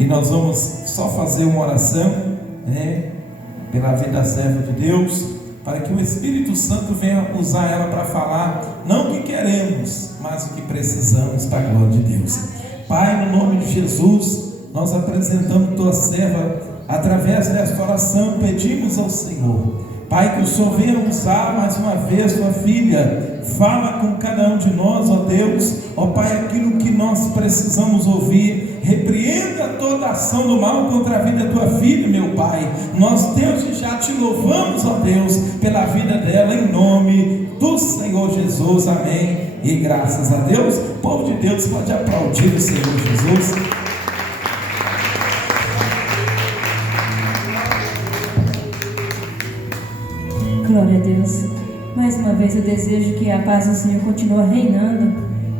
E nós vamos só fazer uma oração, pela vida da serva de Deus, para que o Espírito Santo venha usar ela para falar, não o que queremos, mas o que precisamos para a glória de Deus. Pai, no nome de Jesus, nós apresentamos tua serva, através desta oração, pedimos ao Senhor, Pai, que o Senhor venha usar mais uma vez tua filha, fala com cada um de nós, ó Deus, ó Pai, aquilo que nós precisamos ouvir, repreenda toda ação do mal contra a vida da tua filha, meu Pai. Nós, Deus, já te louvamos, ó Deus, pela vida dela, em nome do Senhor Jesus, amém, e graças a Deus. O povo de Deus pode aplaudir o Senhor Jesus. Glória a Deus. Mais uma vez eu desejo que a paz do Senhor continue reinando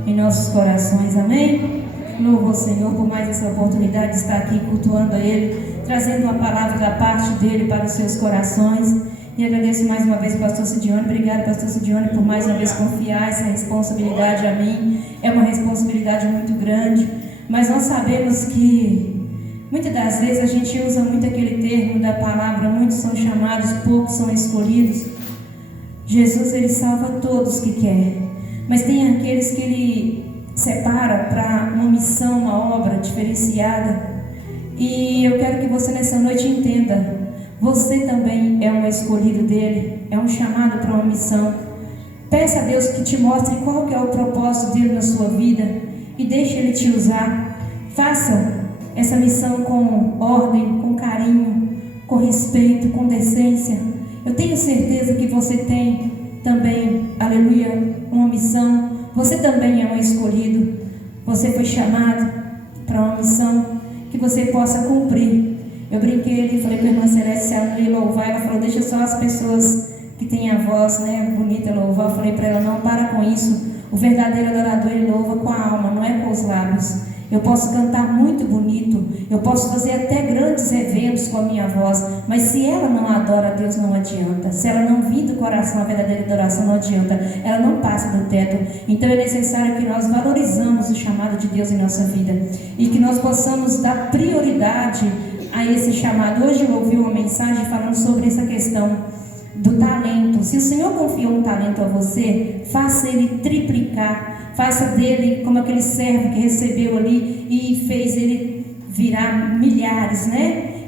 em nossos corações, amém? Louvo ao Senhor por mais essa oportunidade de estar aqui cultuando a Ele, trazendo uma palavra da parte dEle para os seus corações. E agradeço mais uma vez ao pastor Sidione. Obrigada, pastor Sidione, por mais uma vez confiar essa responsabilidade a mim. É uma responsabilidade muito grande, mas nós sabemos que muitas das vezes a gente usa muito aquele termo da palavra: muitos são chamados, poucos são escolhidos. Jesus, Ele salva todos que quer, mas tem aqueles que Ele separa para uma missão, uma obra diferenciada. E eu quero que você nessa noite entenda, você também é um escolhido dEle, é um chamado para uma missão. Peça a Deus que te mostre qual que é o propósito dEle na sua vida e deixe Ele te usar. Faça essa missão com ordem, com carinho, com respeito, com decência. Eu tenho certeza que você tem também, aleluia, uma missão. Você também é um escolhido. Você foi chamado para uma missão que você possa cumprir. Eu brinquei ali, falei para a irmã Celeste, se ela não ia louvar, ela falou: deixa só as pessoas que têm a voz, bonita louvar. Eu falei para ela: não, para com isso. O verdadeiro adorador, ele louva com a alma, não é com os lábios. Eu posso cantar muito bonito, eu posso fazer até grandes eventos com a minha voz, mas se ela não adora a Deus, não adianta. Se ela não vir do coração a verdadeira adoração, não adianta. Ela não passa do teto. Então é necessário que nós valorizamos o chamado de Deus em nossa vida e que nós possamos dar prioridade a esse chamado. Hoje eu ouvi uma mensagem falando sobre essa questão do talento. Se o Senhor confiou um talento a você, faça ele triplicar. Faça dele como aquele servo que recebeu ali e fez ele virar milhares,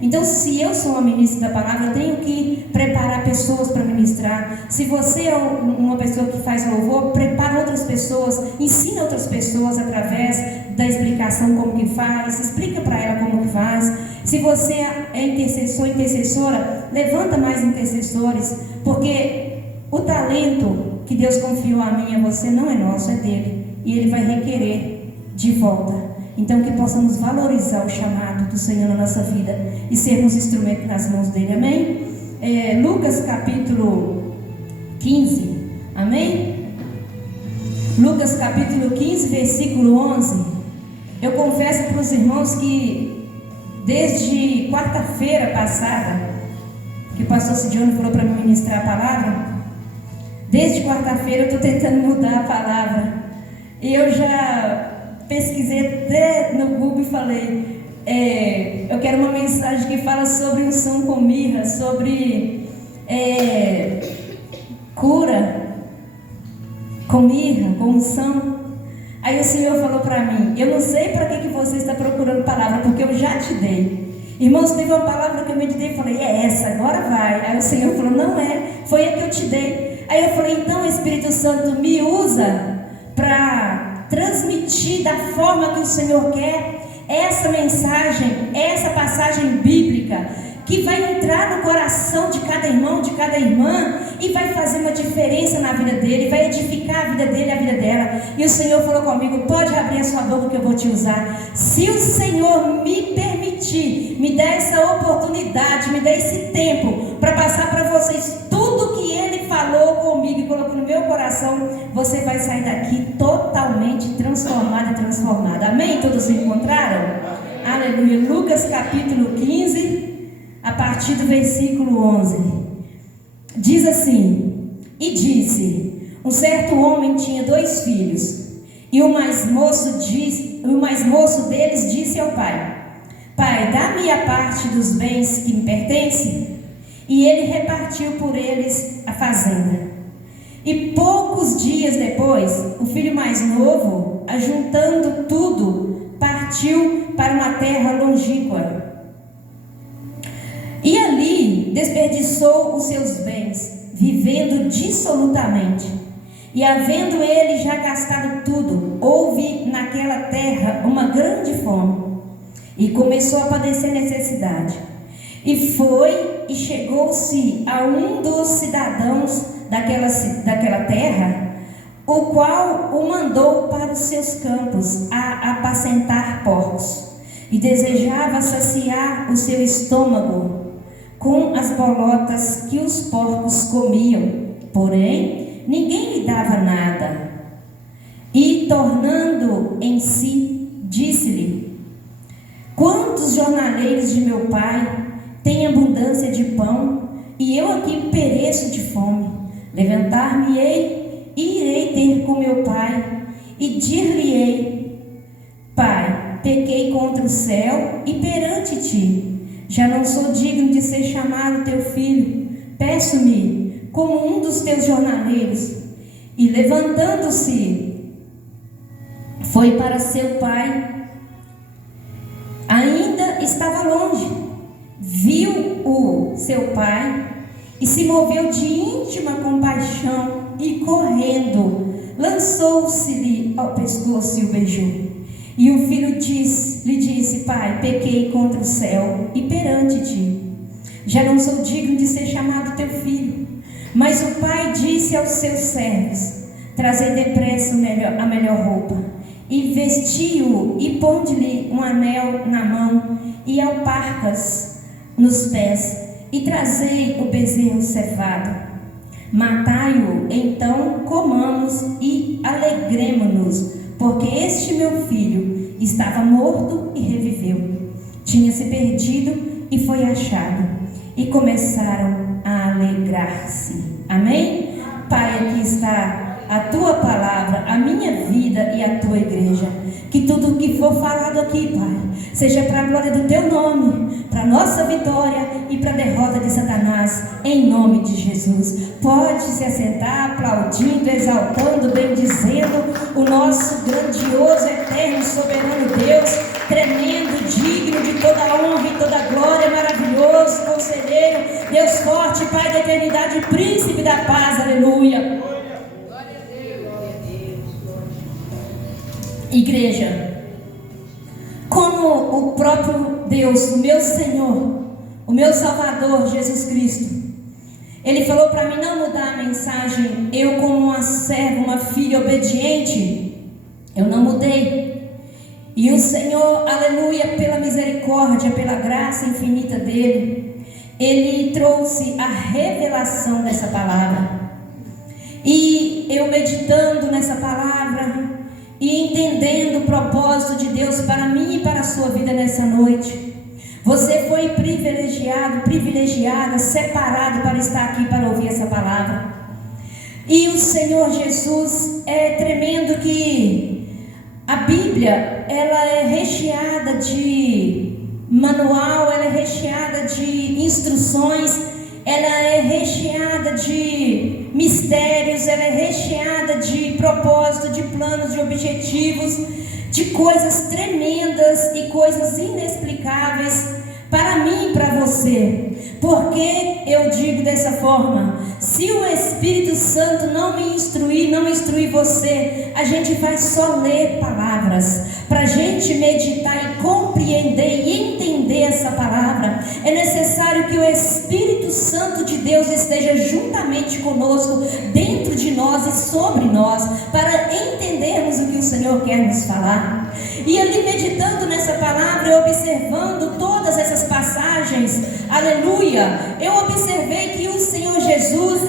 Então, se eu sou uma ministra da palavra, eu tenho que preparar pessoas para ministrar. Se você é uma pessoa que faz louvor, prepara outras pessoas, ensina outras pessoas através da explicação como que faz, explica para ela como que faz. Se você é intercessor, intercessora, levanta mais intercessores, porque o talento que Deus confiou a mim e a você não é nosso, é dele, e ele vai requerer de volta. Então que possamos valorizar o chamado do Senhor na nossa vida e sermos instrumentos nas mãos dele, amém? Lucas capítulo 15, amém? Lucas capítulo 15, versículo 11. Eu confesso para os irmãos que desde quarta-feira passada, que o pastor Sidione falou para me ministrar a palavra, desde quarta-feira eu estou tentando mudar a palavra. E eu já pesquisei até no Google e falei, eu quero uma mensagem que fala sobre unção com mirra, sobre cura com mirra, com unção. Aí o Senhor falou para mim: eu não sei para que você está procurando palavra, porque eu já te dei. Irmãos, teve uma palavra que eu meditei e falei: é essa, agora vai. Aí o Senhor falou: não é, foi a que eu te dei. Aí eu falei: então Espírito Santo, me usa para transmitir da forma que o Senhor quer essa mensagem, essa passagem bíblica, que vai entrar no coração de cada irmão, de cada irmã, e vai fazer uma diferença na vida dele, vai edificar a vida dele, a vida dela. E o Senhor falou comigo: pode abrir a sua boca que eu vou te usar. Se o Senhor me permitir, me dá essa oportunidade, me dá esse tempo para passar para vocês tudo que Ele falou comigo e colocou no meu coração, você vai sair daqui totalmente transformado e transformada. Amém? Todos se encontraram? Aleluia. Lucas capítulo 15, a partir do versículo 11, diz assim: e disse: um certo homem tinha 2 filhos, e o mais moço deles disse ao pai: Pai, dá-me a parte dos bens que me pertencem. E ele repartiu por eles a fazenda. E poucos dias depois, o filho mais novo, ajuntando tudo, partiu para uma terra longínqua. E ali desperdiçou os seus bens, vivendo dissolutamente. E havendo ele já gastado tudo, houve naquela terra uma grande fome, e começou a padecer necessidade. E foi e chegou-se a um dos cidadãos daquela terra, o qual o mandou para os seus campos a apacentar porcos, e desejava saciar o seu estômago com as bolotas que os porcos comiam, porém ninguém lhe dava nada. E tornando em si, disse-lhe: quantos jornaleiros de meu pai têm abundância de pão, e eu aqui pereço de fome? Levantar-me-ei e irei ter com meu pai, e dir-lhe-ei: Pai, pequei contra o céu e perante ti, já não sou digno de ser chamado teu filho. Peço-me como um dos teus jornaleiros. E levantando-se, foi para seu pai. Ainda estava longe. Viu-o seu pai e se moveu de íntima compaixão, e correndo lançou-se-lhe ao pescoço e o beijou. E o filho lhe disse: Pai, pequei contra o céu e perante ti, já não sou digno de ser chamado teu filho. Mas o pai disse aos seus servos: trazei depressa a melhor roupa, e vestiu-o, e ponde-lhe um anel na mão e alparcas nos pés, e trazei o bezerro cevado. Matai-o, então comamos e alegremo-nos, porque este meu filho estava morto e reviveu, tinha se perdido e foi achado. E começaram a alegrar-se. Amém? Pai, aqui está a tua palavra, a minha vida e a tua igreja. Que tudo o que for falado aqui, Pai, seja para a glória do teu nome, para a nossa vitória e para a derrota de Satanás, em nome de Jesus. Pode se assentar, aplaudindo, exaltando, bendizendo o nosso grandioso, eterno, soberano Deus, tremendo, digno de toda a honra e toda a glória, maravilhoso, conselheiro, Deus forte, Pai da eternidade, príncipe da paz, aleluia. Igreja, como o próprio Deus, o meu Senhor, o meu Salvador, Jesus Cristo, Ele falou para mim não mudar a mensagem. Eu, como uma serva, uma filha obediente, eu não mudei. E o Senhor, aleluia, pela misericórdia, pela graça infinita dEle, Ele trouxe a revelação dessa palavra. E eu meditando nessa palavra e entendendo o propósito de Deus para mim e para a sua vida nessa noite. Você foi privilegiada, separado para estar aqui para ouvir essa palavra. E o Senhor Jesus, é tremendo que a Bíblia, ela é recheada de manual, ela é recheada de instruções, ela é recheada de mistérios, ela é recheada de propósito, de planos, de objetivos, de coisas tremendas e coisas inexplicáveis para mim e para você. Porque eu digo dessa forma: se o Espírito Santo não me instruir você, a gente vai só ler palavras. Para a gente meditar e compreender e entender essa palavra, é necessário que o Espírito Santo de Deus esteja juntamente conosco, dentro de nós e sobre nós, para entendermos o que o Senhor quer nos falar. E ali meditando nessa palavra, eu observando todas essas passagens, aleluia, eu observei que o Senhor Jesus,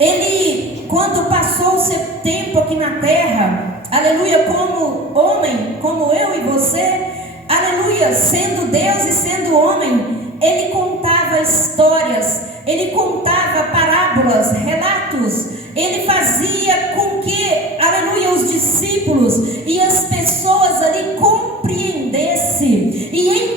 Ele, quando passou o seu tempo aqui na terra, aleluia, como homem, como eu e você, aleluia, sendo Deus e sendo homem, Ele contava histórias, Ele contava parábolas, relatos, Ele fazia com que, aleluia, os discípulos e as pessoas ali compreendessem e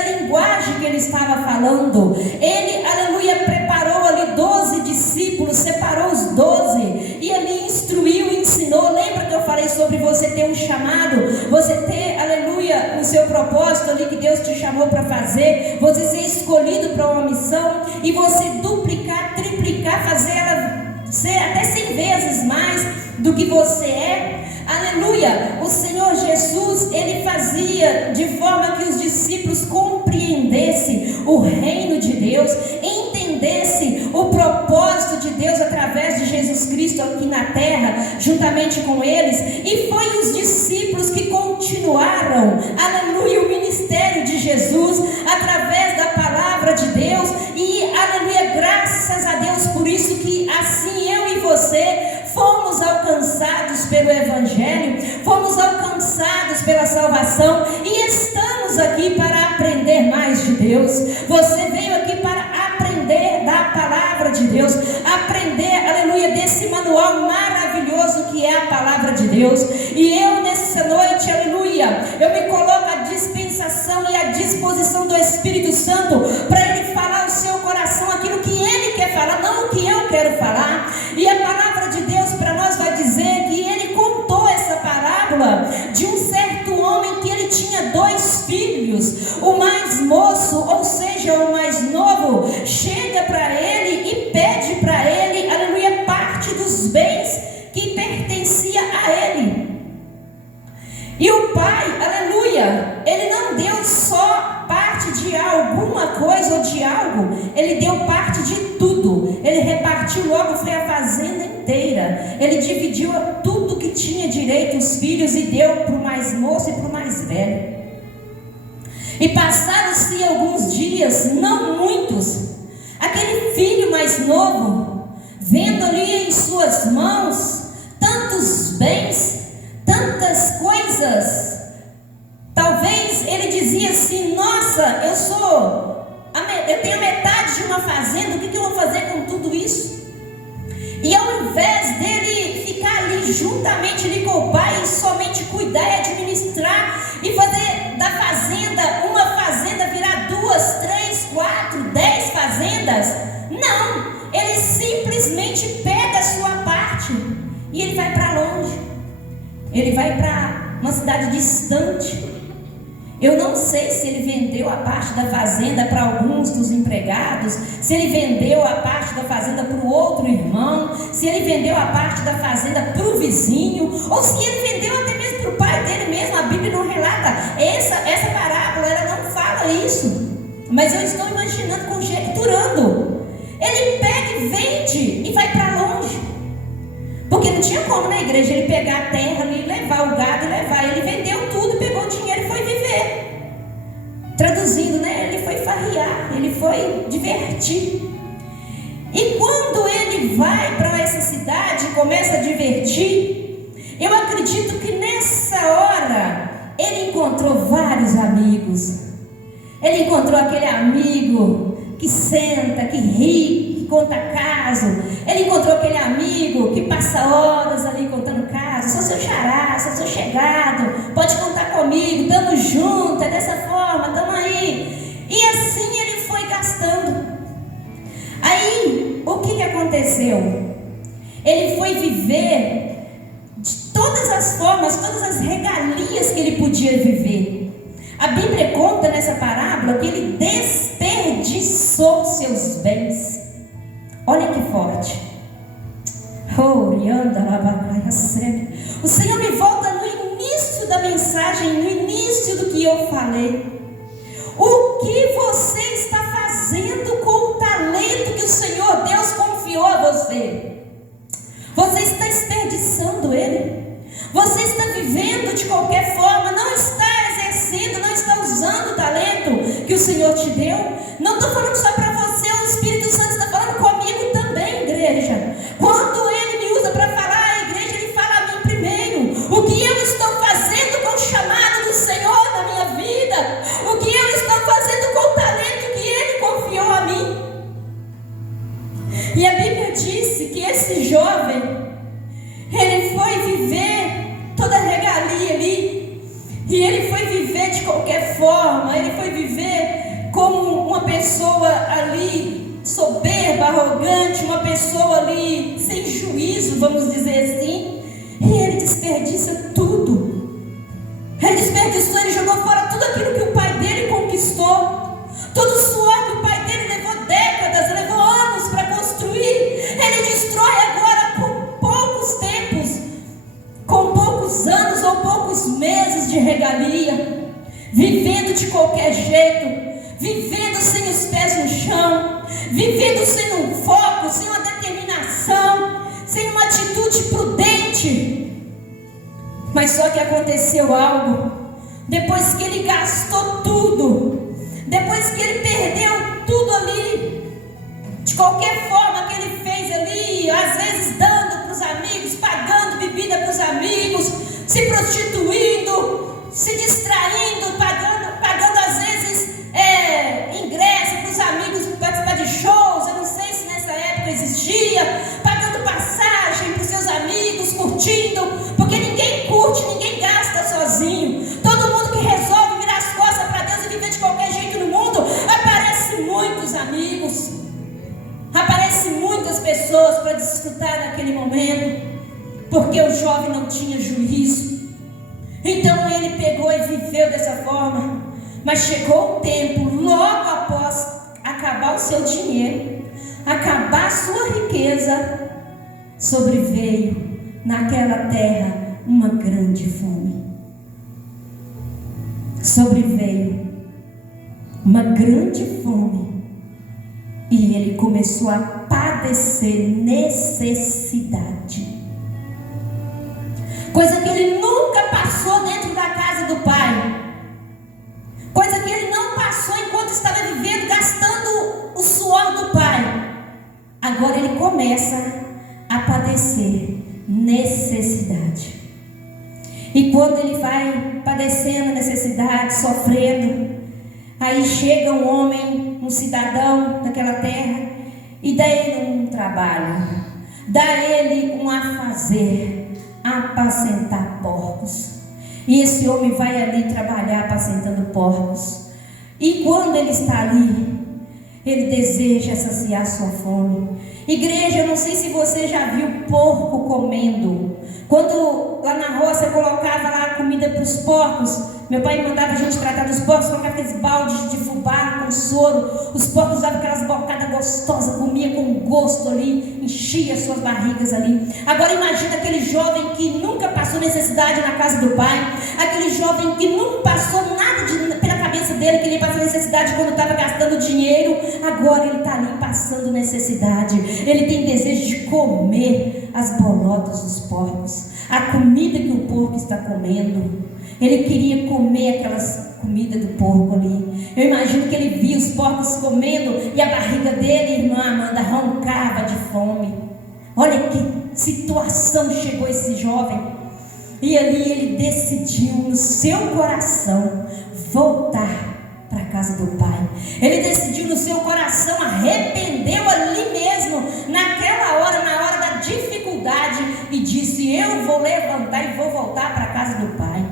a linguagem que ele estava falando. Ele, aleluia, preparou ali 12 discípulos, separou os 12 e ali instruiu, ensinou. Lembra que eu falei sobre você ter um chamado, você ter, aleluia, o seu propósito ali que Deus te chamou para fazer, você ser escolhido para uma missão e você duplicar, triplicar, fazer ela ser até 100 vezes mais do que você é. Aleluia, o Senhor Jesus, ele fazia de forma que os discípulos compreendessem o reino de Deus, entendessem o propósito de Deus através de Jesus Cristo aqui na terra, juntamente com eles. E foi os discípulos que continuaram, aleluia, o ministério de Jesus através da palavra de Deus. E aleluia, graças a Deus por isso que assim eu e você fomos alcançados pelo Evangelho, fomos alcançados pela salvação e estamos aqui para aprender mais de Deus. Você veio aqui para aprender da palavra de Deus, aprender, aleluia, desse manual maravilhoso que é a palavra de Deus. E eu nessa noite, aleluia, eu me coloco à dispensação e à disposição do Espírito Santo para Ele falar ao seu coração aquilo que Ele quer falar, não o que eu quero falar. E a palavra de Deus para nós vai dizer que Ele contou essa parábola de um certo homem que ele tinha 2 filhos. O mais moço, ou seja, o mais novo, chega para ele e pede para ele, aleluia, parte dos bens que pertencia a ele. E o pai, aleluia, ele não deu só parte de alguma coisa ou de algo, ele deu parte de tudo. Ele repartiu logo, foi a fazenda inteira. Ele dividiu tudo que tinha direito os filhos e deu para o mais moço e para o mais velho. E passaram-se alguns dias, não muitos, aquele filho mais novo, vendo ali em suas mãos tantos bens, tantas coisas, talvez ele dizia assim: nossa, eu tenho a metade de uma fazenda, o que eu vou fazer com tudo isso? E ao invés dele ficar ali juntamente ali com o pai e somente cuidar e administrar e fazer da fazenda uma fazenda virar 2, 3, 4, 10 fazendas, não, ele simplesmente pega a sua parte e ele vai para longe. Ele vai para uma cidade distante. Eu não sei se ele vendeu a parte da fazenda para alguns dos empregados, se ele vendeu a parte da fazenda para o outro irmão, se ele vendeu a parte da fazenda para o vizinho, ou se ele vendeu até mesmo para o pai dele mesmo. A Bíblia não relata, essa parábola ela não fala isso, mas eu estou imaginando, conjecturando. Ele pega e vende e vai para longe, porque não tinha como na igreja ele pegar a terra ali, levar o gado e levar. Ele vendeu tudo, pegou o dinheiro e foi viver. Traduzindo, né? Ele foi farrear, ele foi divertir. E quando ele vai para essa cidade e começa a divertir, eu acredito que nessa hora ele encontrou vários amigos. Ele encontrou aquele amigo que senta, que ri, que conta caso. Ele encontrou aquele amigo que passa horas ali contando caso. Sou seu xará, sou seu chegado, pode contar comigo, estamos juntos, é dessa forma, estamos aí. E assim ele foi gastando. Aí, o que aconteceu? Ele foi viver de todas as formas, todas as regalias que ele podia viver. A Bíblia conta nessa parábola que ele desperdiçou seus bens. Olha que forte. O Senhor me volta no início da mensagem, no início do que eu falei. O que você está fazendo com o talento que o Senhor Deus confiou a você? Você está desperdiçando ele? Você está vivendo de qualquer forma? Não está exercendo, não está usando o talento que o Senhor te deu? Não estou falando só para você, o Espírito Santo está falando comigo também, igreja. Quando Ele me usa para falar à igreja, Ele fala a mim primeiro. O que eu estou fazendo com o chamado do Senhor na minha vida? O que eu estou fazendo com o talento que Ele confiou a mim? E a Bíblia disse que esse jovem, ele foi viver toda a regalia ali, e ele foi viver de qualquer forma, ele foi viver pessoa ali soberba, arrogante, uma pessoa ali sem juízo, vamos dizer assim, e ele desperdiça tudo. Ele desperdiçou, ele jogou fora tudo aquilo que o pai dele conquistou, todo o suor que o pai dele levou décadas, levou anos para construir. Ele destrói agora por poucos tempos, com poucos anos ou poucos meses de regalia, vivendo de qualquer jeito, vivendo sem os pés no chão, vivendo sem um foco, sem uma determinação, sem uma atitude prudente. Mas só que aconteceu algo. Depois que ele gastou tudo, depois que ele perdeu tudo ali, de qualquer forma que ele fez ali, às vezes dando para os amigos, pagando bebida para os amigos, se prostituindo, se distraindo, pagando às vezes ingresso para os amigos participar de shows, eu não sei se nessa época existia, pagando passagem para os seus amigos, curtindo, porque ninguém curte, ninguém gasta sozinho. Todo mundo que resolve virar as costas para Deus e viver de qualquer jeito no mundo, aparece muitos amigos, aparece muitas pessoas para desfrutar naquele momento, porque o jovem não tinha juízo. Então ele pegou e viveu dessa forma. Mas chegou o tempo, logo após acabar o seu dinheiro, acabar a sua riqueza, sobreveio naquela terra uma grande fome. Sobreveio uma grande fome, e ele começou a padecer necessidade, coisa que ele nunca passou dentro da casa do pai, coisa que ele não passou enquanto estava vivendo, gastando o suor do pai. Agora ele começa a padecer necessidade. E quando ele vai padecendo necessidade, sofrendo, aí chega um homem, um cidadão daquela terra, e dá ele um trabalho, dá ele um afazer, apacentar porcos. E esse homem vai ali trabalhar apacentando porcos. E quando ele está ali, ele deseja saciar sua fome. Igreja, eu não sei se você já viu porco comendo. Quando lá na roça eu colocava lá a comida para os porcos, meu pai mandava a gente tratar dos porcos, colocava aqueles baldes de fubá com soro. Os porcos davam aquelas bocadas gostosas, comia com gosto ali, enchia suas barrigas ali. Agora imagina aquele jovem que nunca passou necessidade na casa do pai, aquele jovem que nunca passou nada pela cabeça dele, que ele ia passar necessidade quando estava gastando dinheiro. Agora ele está ali passando necessidade. Ele tem desejo de comer as bolotas dos porcos, a comida que o porco está comendo. Ele queria comer aquelas comidas do porco ali. Eu imagino que ele via os porcos comendo e a barriga dele, irmã Amanda, roncava de fome. Olha que situação chegou esse jovem. E ali ele decidiu no seu coração voltar para a casa do pai. Ele decidiu no seu coração, arrependeu ali mesmo, naquela hora, na hora da dificuldade, e disse: eu vou levantar e vou voltar para a casa do pai.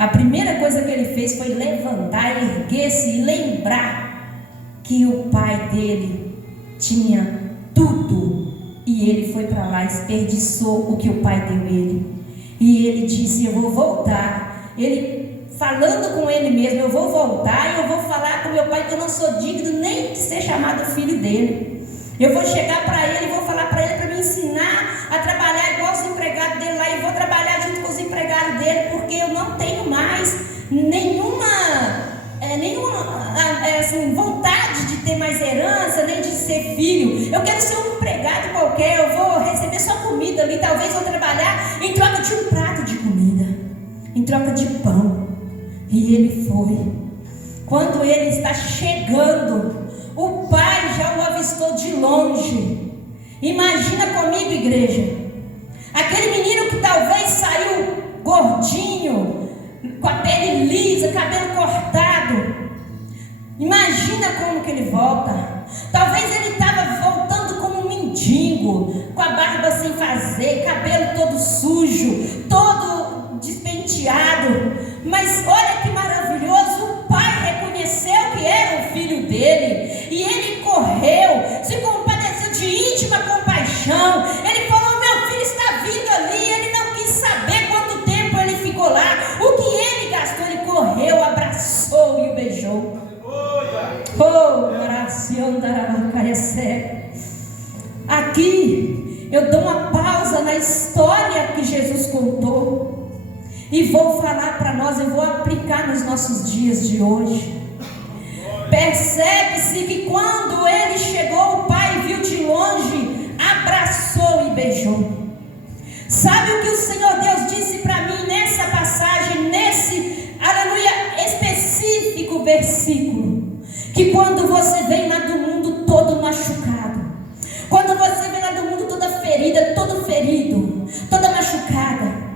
A primeira coisa que ele fez foi levantar, erguer-se e lembrar que o pai dele tinha tudo, e ele foi para lá, desperdiçou o que o pai deu ele. E ele disse: eu vou voltar. Ele falando com ele mesmo: eu vou voltar e eu vou falar com meu pai que eu não sou digno nem de ser chamado filho dele. Eu vou chegar para ele e vou falar para ele para me ensinar a trabalhar igual os empregados dele lá, e vou trabalhar junto com os empregados dele, porque eu não tenho mais nenhuma assim, vontade de ter mais herança, nem de ser filho. Eu quero ser um empregado qualquer, eu vou receber só comida ali, talvez vou trabalhar em troca de um prato de comida, em troca de pão. E ele foi. Quando ele está chegando, o pai já o avistou de longe. Imagina comigo, igreja, aquele menino que talvez saiu gordinho, com a pele lisa, cabelo cortado. Imagina como que ele volta. Talvez ele estava voltando como um mendigo, com a barba sem fazer, cabelo todo sujo, todo despenteado. Mas olha que maravilhoso, o pai reconheceu que era o filho dele. Aqui eu dou uma pausa na história que Jesus contou e vou falar para nós, eu vou aplicar nos nossos dias de hoje. Percebe-se que quando ele chegou, o pai viu de longe, abraçou e beijou. Sabe o que o Senhor Deus disse para mim nessa passagem, nesse, aleluia, específico versículo? Que quando você vem lá do mundo todo machucado, quando você vem lá do mundo toda ferida, todo ferido, toda machucada,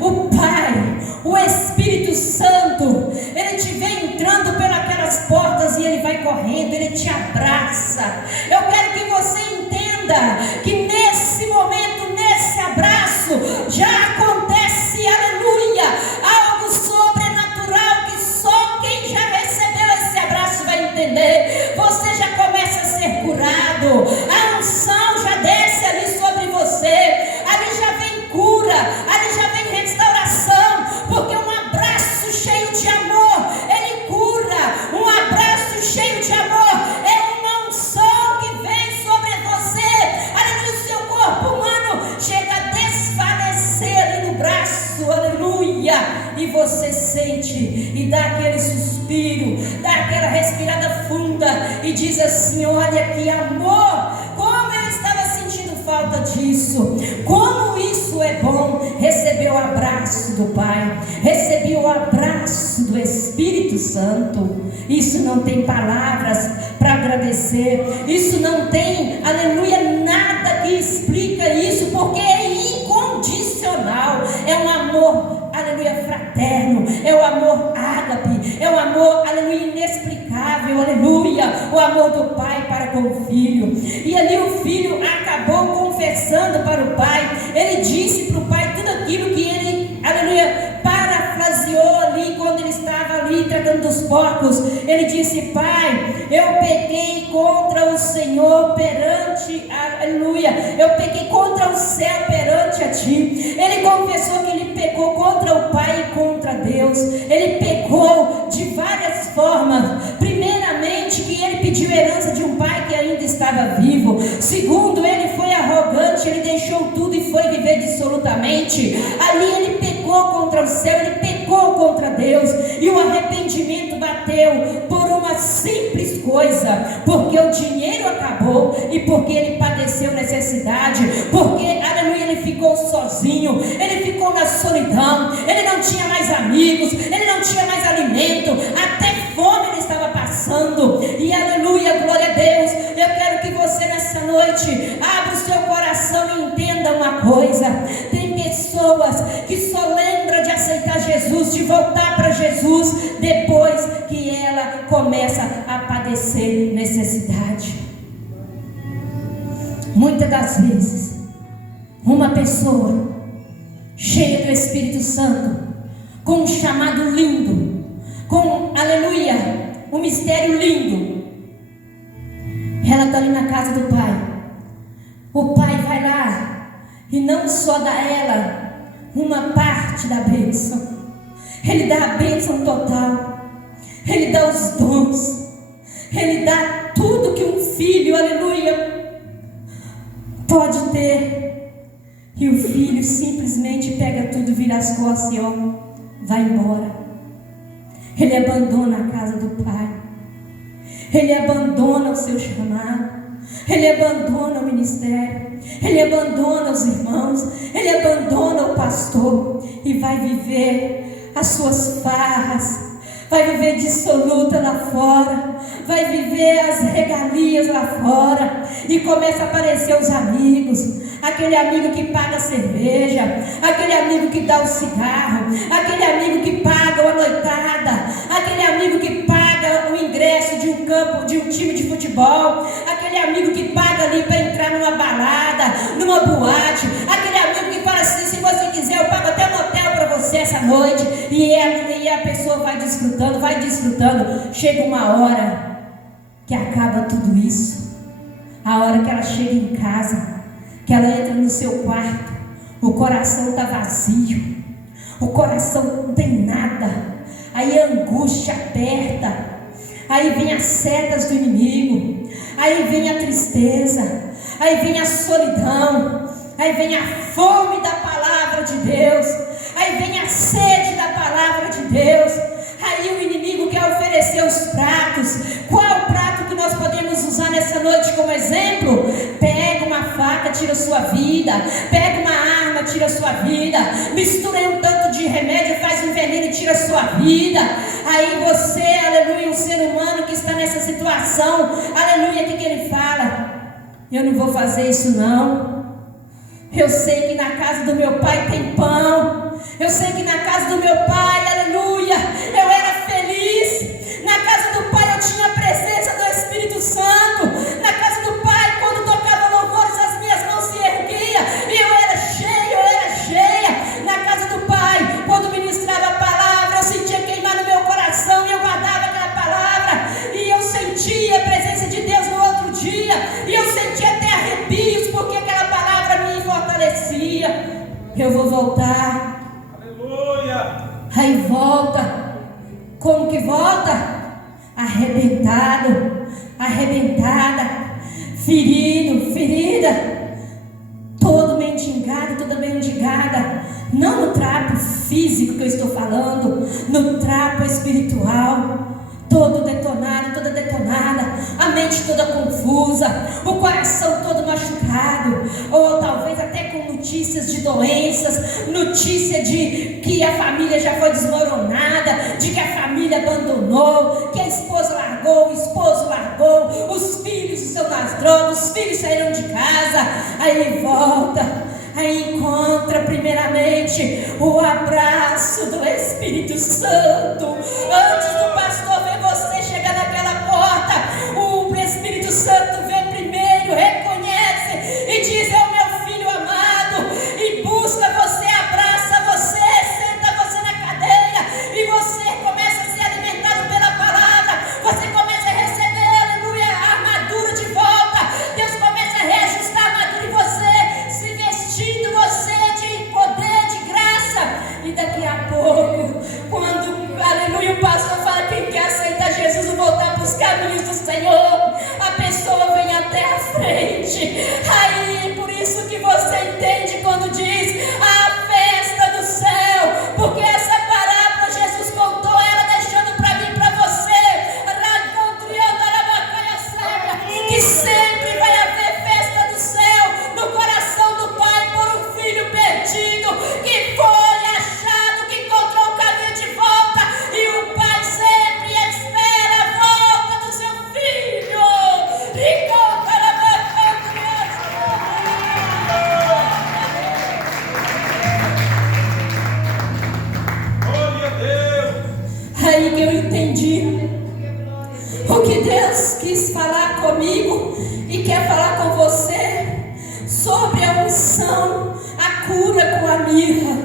o Pai, o Espírito Santo, Ele te vem entrando pelas portas e Ele vai correndo, Ele te abraça. Eu quero que você entenda que nesse momento, nesse abraço, já acontece, aleluia, algo sobrenatural que só quem já recebeu esse abraço vai entender. Você já começa a ser curado, a unção já desce ali sobre você, ali já vem cura, ali já vem restauração, porque um abraço cheio de amor, ele cura. Um abraço cheio de amor é uma unção que vem sobre você, aleluia. O seu corpo humano chega a desfalecer ali no braço, aleluia, e você sente e dá aquele suspiro, dá aquela respirada funda e diz assim: olha que amor, como eu estava sentindo falta disso, como isso é bom. Receber o abraço do Pai, receber o abraço do Espírito Santo. Isso não tem palavras para agradecer, isso não tem, aleluia, nada que explica isso, porque é incondicional, é um amor, aleluia, fraterno, é o amor ágape, é o amor, aleluia, inexplicável, aleluia, o amor do pai para com o filho. E ali o filho acabou confessando para o pai, ele disse para o pai tudo aquilo que ele, aleluia, parafraseou ali quando ele estava ali tratando dos porcos. Ele disse: pai, eu pequei contra o Senhor perante, aleluia, eu pequei contra o céu perante a ti. Ele confessou que ele pecou contra o pai e contra Deus. Ele pecou de várias formas. Primeiramente, que ele pediu herança de um pai que ainda estava vivo. Segundo, ele foi arrogante, ele deixou tudo e foi viver dissolutamente. Ali ele pecou contra o céu, ele pecou contra Deus. E o arrependimento bateu por uma simples coisa: porque o dinheiro acabou e porque ele padeceu necessidade, porque, aleluia, ele ficou sozinho, ele ficou na solidão, ele não tinha mais amigos, ele não tinha mais alimento, até fome ele estava passando. E aleluia, glória a Deus. Eu quero que você nessa noite abra o seu coração e entenda uma coisa: tem pessoas que só lembram de aceitar Jesus, de voltar para Jesus, depois que ela começa a padecer necessidade. Muitas das vezes, uma pessoa cheia do Espírito Santo, com um chamado lindo, com, aleluia, um mistério lindo, ela está ali na casa do Pai. O Pai vai lá e não só dá a ela uma parte da bênção, Ele dá a bênção total, Ele dá os dons, Ele dá tudo que um filho, aleluia, pode ter. E o filho simplesmente pega tudo, vira as costas e ó, vai embora. Ele abandona a casa do Pai, ele abandona o seu chamado, ele abandona o ministério, ele abandona os irmãos, ele abandona o pastor e vai viver as suas farras, vai viver dissoluta lá fora, vai viver as regalias lá fora, e começa a aparecer os amigos, aquele amigo que paga a cerveja, aquele amigo que dá o cigarro, aquele amigo que paga a noitada, aquele amigo que paga o ingresso de um campo, de um time de futebol, aquele amigo que paga ali para entrar numa balada, numa boate, aquele amigo que fala assim: se você quiser eu pago até motel para você essa noite, e a pessoa vai desfrutando, chega uma hora que acaba tudo isso, a hora que ela chega em casa, que ela entra no seu quarto, o coração está vazio, o coração não tem nada, aí a angústia aperta, aí vem as setas do inimigo, aí vem a tristeza, aí vem a solidão, aí vem a fome da palavra de Deus, aí vem a sede da palavra de Deus. Aí o inimigo quer oferecer os pratos. Qual é o prato que nós podemos usar nessa noite como exemplo? Pega uma faca, tira a sua vida. Pega uma arma, tira a sua vida. Mistura aí um tanto de remédio, faz um veneno e tira a sua vida. Aí você, aleluia, um ser humano que está nessa situação, aleluia, o que ele fala? Eu não vou fazer isso não. Eu sei que na casa do meu pai tem pão. Eu sei que na casa do meu pai, aleluia, eu era feliz. Na casa do pai eu tinha a presença do Espírito Santo. Na casa do pai, quando tocava louvores, as minhas mãos se erguiam e eu era cheia. Na casa do pai, quando ministrava a palavra, eu sentia queimar no meu coração e eu guardava aquela palavra. E eu sentia a presença de Deus no outro dia. E eu sentia até arrepios, porque aquela palavra me fortalecia. Eu vou voltar. Aí volta. Como que volta? Arrebentado, arrebentada, ferido, ferida, todo mendigado, toda mendigada. Não no trapo físico que eu estou falando, no trapo espiritual. Todo detonado, toda detonada, a mente toda confusa, o coração todo machucado, ou talvez até com notícias de doenças, notícia de que a família já foi desmoronada, de que a família abandonou, que a esposa largou, o esposo largou, os filhos estão nas drogas, os filhos saíram de casa. Aí volta, aí encontra primeiramente o abraço do Espírito Santo. Antes do pastor ver você chegar naquela porta, o Espírito Santo vê primeiro, reconhece e diz: é o meu filho amado, e busca você, abraça você, senta você na cadeira, e você começa a ser alimentado pela palavra, você começa a receber, aleluia, a armadura de volta. Deus começa a reajustar a armadura em você, se vestindo você de poder, de graça. E daqui a pouco, quando, aleluia, o pastor fala: quem quer aceitar Jesus e voltar para os caminhos do Senhor, a pessoa vem até a frente. Aí, por isso que você entende quando diz a festa do céu, porque essa parábola Jesus contou ela deixando para mim e para você, que sempre vai haver festa do céu no coração do Pai por um filho perdido que foi achado, que encontrou o caminho de volta, e o Pai sempre espera a volta do seu filho. E aí que eu entendi o que Deus quis falar comigo e quer falar com você sobre a unção, a cura com a mirra.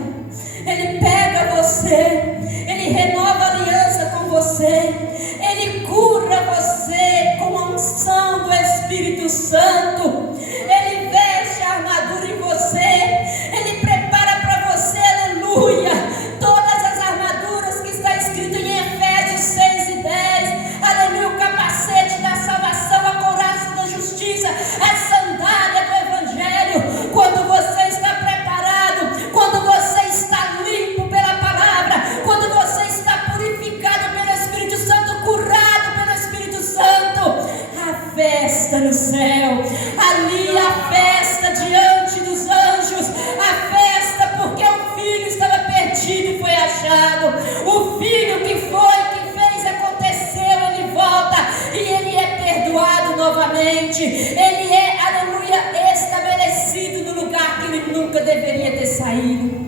Ele pega você, ele renova a aliança com você, ele cura você com a unção do Espírito Santo. Ele veste a armadura em você, ele prepara para você, aleluia, todas as armaduras que está escrito em Efésios 6 e 10, aleluia, o capacete da salvação, a couraça da justiça, a sandália do Evangelho. Quando você está preparado, quando você está limpo pela palavra, quando você está purificado pelo Espírito Santo, curado pelo Espírito Santo, a festa no céu, ali a festa diante dos anjos, a festa porque o filho estava perdido e foi achado, o filho que fez, aconteceu, ele volta e ele é perdoado novamente, ele é, aleluia, estabelecido no lugar que ele nunca deveria ter saído.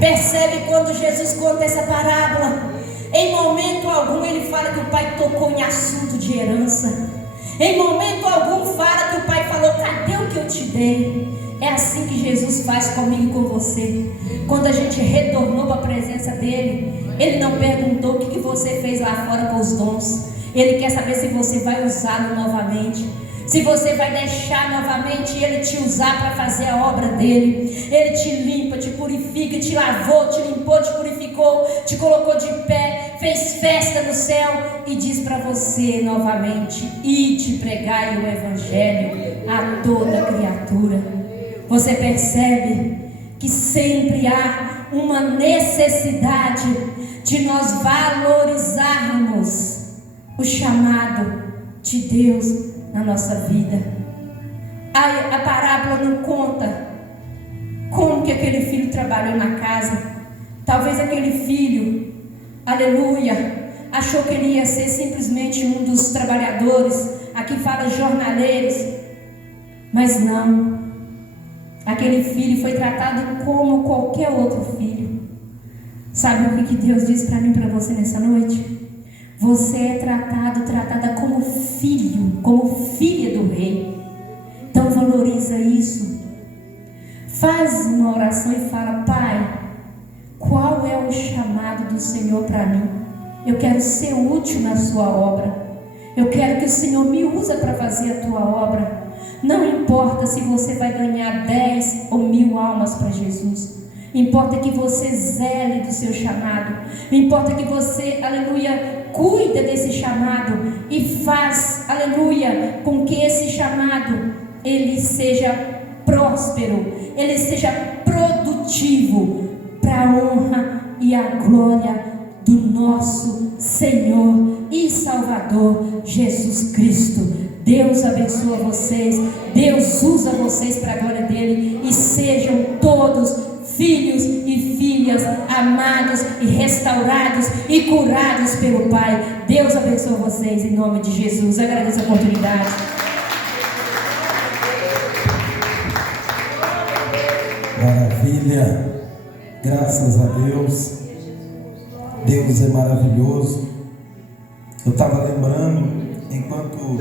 Percebe quando Jesus conta essa parábola? Em momento algum ele fala que o pai tocou em assunto de herança. Em momento algum fala que o pai falou: cadê o que eu te dei? É assim que Jesus faz comigo e com você. Quando a gente retornou para a presença dele, ele não perguntou o que você fez lá fora com os dons. Ele quer saber se você vai usá-lo novamente, se você vai deixar novamente ele te usar para fazer a obra dele. Ele te limpa, te purifica, te lavou, te limpou, te purificou, te colocou de pé, fez festa no céu e diz para você novamente: ide pregai o evangelho a toda criatura. Você percebe que sempre há uma necessidade de nós valorizarmos o chamado de Deus na nossa vida. A parábola não conta como que aquele filho trabalhou na casa. Talvez aquele filho, aleluia, achou que ele ia ser simplesmente um dos trabalhadores. Aqui fala jornaleiros, mas não. Aquele filho foi tratado como qualquer outro filho. Sabe o que Deus diz para mim e para você nessa noite? Você é tratada como filho, como filha do rei. Então valoriza isso. Faz uma oração e fala: Pai, qual é o chamado do Senhor para mim? Eu quero ser útil na sua obra. Eu quero que o Senhor me use para fazer a tua obra. Não importa se você vai ganhar 10 ou 1000 almas para Jesus. Importa que você zele do seu chamado. Importa que você, aleluia, cuida desse chamado e faz, aleluia, com que esse chamado ele seja próspero, ele seja produtivo para a honra e a glória do nosso Senhor e Salvador Jesus Cristo. Deus abençoa vocês, Deus usa vocês para a glória dele, e sejam todos filhos e filhas amados e restaurados e curados pelo Pai. Deus abençoe vocês em nome de Jesus. Agradeço a oportunidade. Maravilha, graças a Deus. Deus é maravilhoso. Eu estava lembrando, enquanto